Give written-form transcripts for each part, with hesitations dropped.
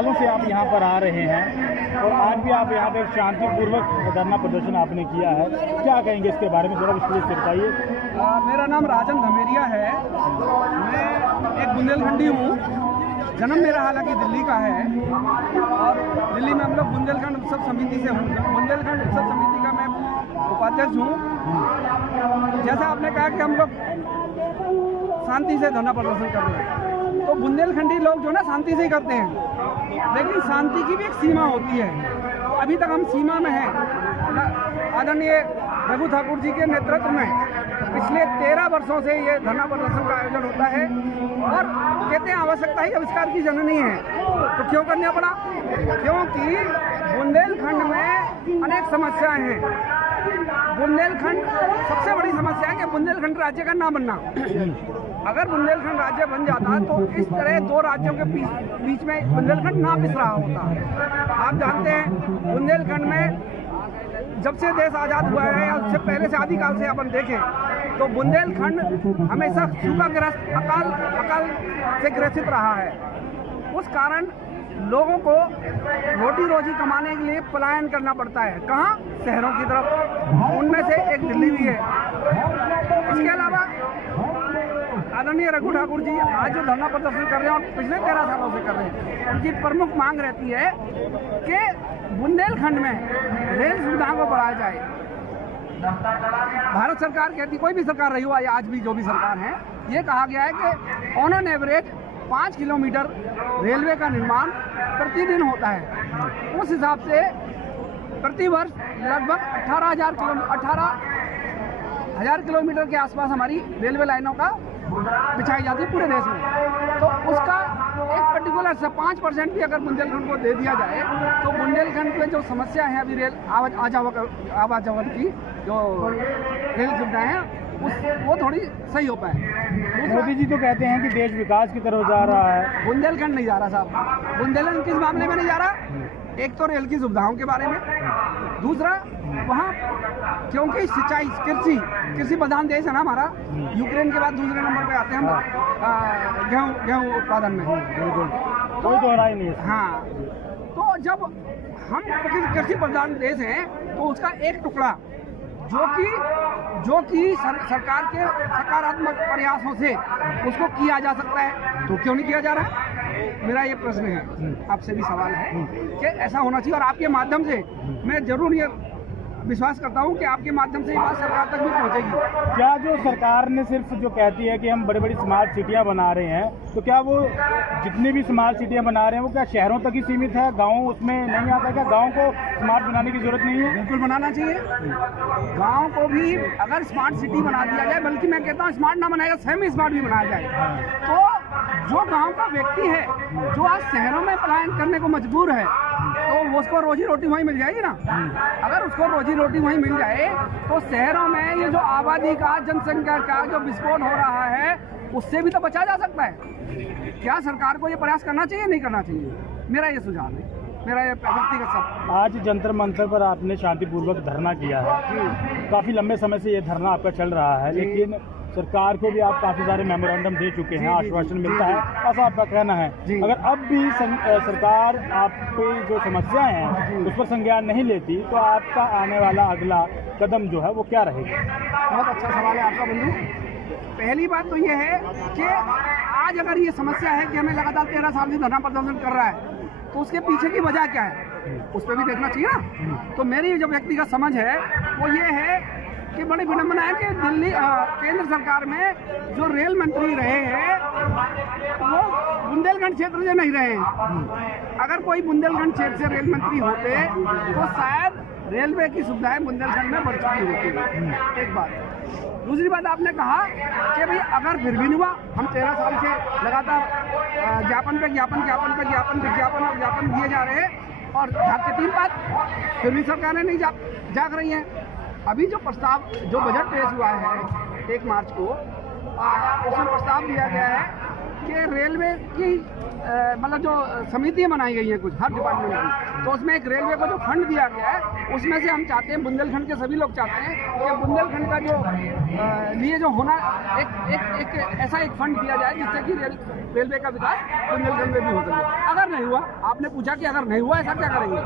सालों से आप यहाँ पर आ रहे हैं और आज भी आप यहाँ पे शांतिपूर्वक धरना प्रदर्शन आपने किया है, क्या कहेंगे इसके बारे में, थोड़ा विस्तृत से बताइए। मेरा नाम राजन धमेरिया है। मैं एक बुंदेलखंडी हूँ। जन्म मेरा हालांकि दिल्ली का है और दिल्ली में हम लोग बुंदेलखंड उत्सव समिति से हूँ। बुंदेलखंड उत्सव समिति का मैं उपाध्यक्ष हूँ। जैसा आपने कहा कि हम लोग शांति से धरना प्रदर्शन कर रहे हैं, तो बुंदेलखंडी लोग जो ना शांति से ही करते हैं, लेकिन शांति की भी एक सीमा होती है। अभी तक हम सीमा में हैं। आदरणीय रघु ठाकुर जी के नेतृत्व में पिछले 13 वर्षों से ये धरना प्रदर्शन का आयोजन होता है और कहते हैं आवश्यकता ही आविष्कार की जननी है। तो क्यों करना पड़ा? क्योंकि बुंदेलखंड में अनेक समस्याएं हैं। बुंदेलखंड सबसे बड़ी समस्या है कि बुंदेलखंड राज्य का ना बनना। अगर बुंदेलखंड राज्य बन जाता तो इस तरह दो राज्यों के बीच में बुंदेलखंड ना पिस रहा होता। आप जानते हैं बुंदेलखंड में जब से देश आज़ाद हुआ है या उससे पहले से आदिकाल से अपन देखें तो बुंदेलखंड हमेशा सूखाग्रस्त अकाल से ग्रसित रहा है। उस कारण लोगों को रोटी रोजी कमाने के लिए पलायन करना पड़ता है। कहाँ? शहरों की तरफ। उनमें से एक दिल्ली भी है। इसके अलावा आदरणीय रघु ठाकुर जी आज जो धरना प्रदर्शन कर रहे हैं और पिछले 13 सालों से कर रहे हैं, उनकी प्रमुख मांग रहती है कि बुंदेलखंड में रेल सुविधाओं को बढ़ाया जाए। भारत सरकार कहती, कोई भी सरकार रही हो या आज भी जो भी सरकार है, ये कहा गया है कि on an average 5 kilometre railway का निर्माण प्रतिदिन होता है। उस हिसाब से प्रतिवर्ष लगभग 18,000 किलोमीटर के आसपास हमारी रेलवे लाइनों का बिछाई जाती है पूरे देश में। तो उसका एक पर्टिकुलर 5% भी अगर बुंदेलखंड को दे दिया जाए तो बुंदेलखंड में जो समस्या है अभी रेल आवाजावन की जो रेल सुविधाएं हैं वो थोड़ी सही हो पाए। मोदी जी तो कहते हैं कि देश विकास की तरफ जा रहा है। बुंदेलखंड नहीं जा रहा साहब। बुंदेलखंड किस मामले में नहीं जा रहा? एक तो रेल की सुविधाओं के बारे में, दूसरा वहाँ क्योंकि सिंचाई कृषि प्रधान देश है ना हमारा। यूक्रेन के बाद दूसरे नंबर पे आते हैं हम गेहूँ उत्पादन में। कोई दोहराई नहीं है। हाँ, तो जब हम कृषि प्रधान देश हैं तो उसका एक टुकड़ा जो कि सरकार के सकारात्मक प्रयासों से उसको किया जा सकता है, तो क्यों नहीं किया जा रहा? मेरा ये प्रश्न है, आपसे भी सवाल है कि ऐसा होना चाहिए। और आपके माध्यम से मैं जरूर ये विश्वास करता हूँ कि आपके माध्यम से ये बात सरकार तक भी पहुँचेगी। क्या जो सरकार ने सिर्फ जो कहती है कि हम बड़ी बड़ी स्मार्ट सिटियाँ बना रहे हैं, तो क्या वो जितनी भी स्मार्ट सिटियाँ बना रहे हैं वो क्या शहरों तक ही सीमित है? गाँव उसमें नहीं आता? क्या गाँव को स्मार्ट बनाने की जरूरत नहीं है? बिल्कुल बनाना चाहिए। गाँव को भी अगर स्मार्ट सिटी बना दिया जाए, बल्कि मैं कहता हूँ स्मार्ट ना बनाएगा, सेमी स्मार्ट भी बनाया जाए, तो जो गांव का व्यक्ति है जो आज शहरों में पलायन करने को मजबूर है, तो उसको रोजी रोटी वहीं मिल जाएगी ना। अगर उसको रोजी रोटी वहीं मिल जाए तो शहरों में ये जो आबादी का, जनसंख्या का जो विस्फोट हो रहा है उससे भी तो बचा जा सकता है। क्या सरकार को ये प्रयास करना चाहिए, नहीं करना चाहिए? मेरा ये सुझाव है, मेरा ये व्यक्तिगत सब। आज जंतर मंतर पर आपने शांतिपूर्वक धरना किया है। काफ़ी लंबे समय से ये धरना आपका चल रहा है, लेकिन सरकार को भी आप काफ़ी सारे मेमोरेंडम दे चुके हैं, आश्वासन मिलता है, ऐसा आपका कहना है। अगर अब भी सरकार आपकी जो समस्याएं हैं उस पर संज्ञान नहीं लेती तो आपका आने वाला अगला कदम जो है वो क्या रहेगा? बहुत अच्छा सवाल है आपका बंधु। पहली बात तो ये है कि आज अगर ये समस्या है कि हमें लगातार 13 साल से धरना प्रदर्शन कर रहा है, तो उसके पीछे की वजह क्या है उस पर भी देखना चाहिए ना। तो मेरी जो व्यक्तिगत समझ है वो ये है कि बड़ी विडम्बना है कि दिल्ली केंद्र सरकार में जो रेल मंत्री रहे हैं वो बुंदेलखंड क्षेत्र से नहीं रहे हैं। अगर कोई बुंदेलखंड क्षेत्र से रेल मंत्री होते तो शायद रेलवे की सुविधाएं बुंदेलखंड में बढ़ चुकी होती। एक बात। दूसरी बात, आपने कहा कि भाई अगर फिर भी नहीं हुआ, हम 13 साल से लगातार ज्ञापन पे ज्ञापन दिए जा रहे हैं और ढाक के 3 बात फिर भी सरकारें नहीं जाग रही हैं। अभी जो प्रस्ताव, जो बजट पेश हुआ है 1 मार्च को, उसमें प्रस्ताव दिया गया है कि रेलवे की मतलब जो समितियां बनाई गई हैं कुछ हर डिपार्टमेंट की, तो उसमें एक रेलवे को जो फंड दिया गया है उसमें से हम चाहते हैं, बुंदेलखंड के सभी लोग चाहते हैं कि बुंदेलखंड का जो लिए जो होना एक ऐसा एक फंड दिया जाए जिससे कि रेलवे का विकास बुंदेलखंड में भी हो सके। अगर नहीं हुआ, आपने पूछा कि अगर नहीं हुआ ऐसा क्या करेंगे,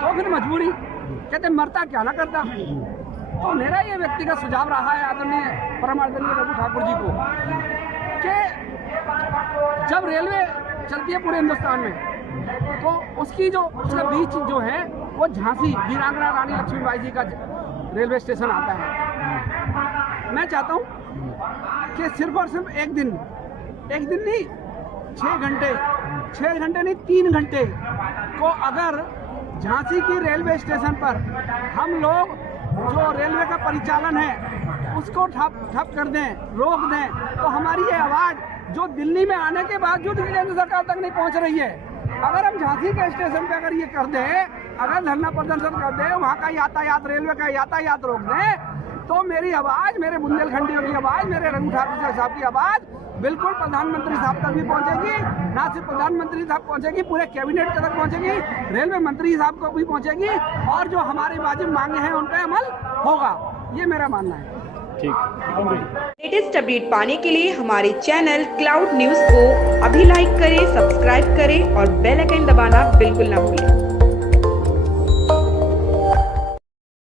तो फिर मजबूरी, कहते मरता क्या ना करता। तो मेरा ये व्यक्तिगत सुझाव रहा है आदरणीय परम आदरणीय रघु ठाकुर जी को कि जब रेलवे चलती है पूरे हिंदुस्तान में, तो उसका बीच जो है वो झांसी वीरांगना रानी लक्ष्मीबाई जी का रेलवे स्टेशन आता है। मैं चाहता हूँ कि सिर्फ और सिर्फ एक दिन नहीं, 6 घंटे नहीं 3 घंटे को अगर झांसी की रेलवे स्टेशन पर हम लोग जो रेलवे का परिचालन है उसको ठप कर दें, रोक दें, तो हमारी ये आवाज़ जो दिल्ली में आने के बावजूद केंद्र सरकार तक नहीं पहुंच रही है, अगर हम झांसी के स्टेशन पे अगर ये कर दें, अगर धरना प्रदर्शन कर दें, वहाँ का यातायात, रेलवे का यातायात रोक दें, तो मेरी आवाज़, मेरे बुंदेलखंडियों की आवाज़, मेरे रघु ठाकुर साहब की आवाज़ बिल्कुल प्रधानमंत्री साहब तक भी पहुंचेगी। ना सिर्फ प्रधानमंत्री साहब पहुंचेगी, पूरे कैबिनेट तक पहुंचेगी, रेलवे मंत्री साहब को भी पहुंचेगी, और जो हमारी वाजिब मांगे हैं उन पर अमल होगा, ये मेरा मानना है। लेटेस्ट अपडेट पाने के लिए हमारे चैनल क्लाउड न्यूज को अभी लाइक करें, सब्सक्राइब करें और बेल आइकन दबाना बिल्कुल ना भूलें।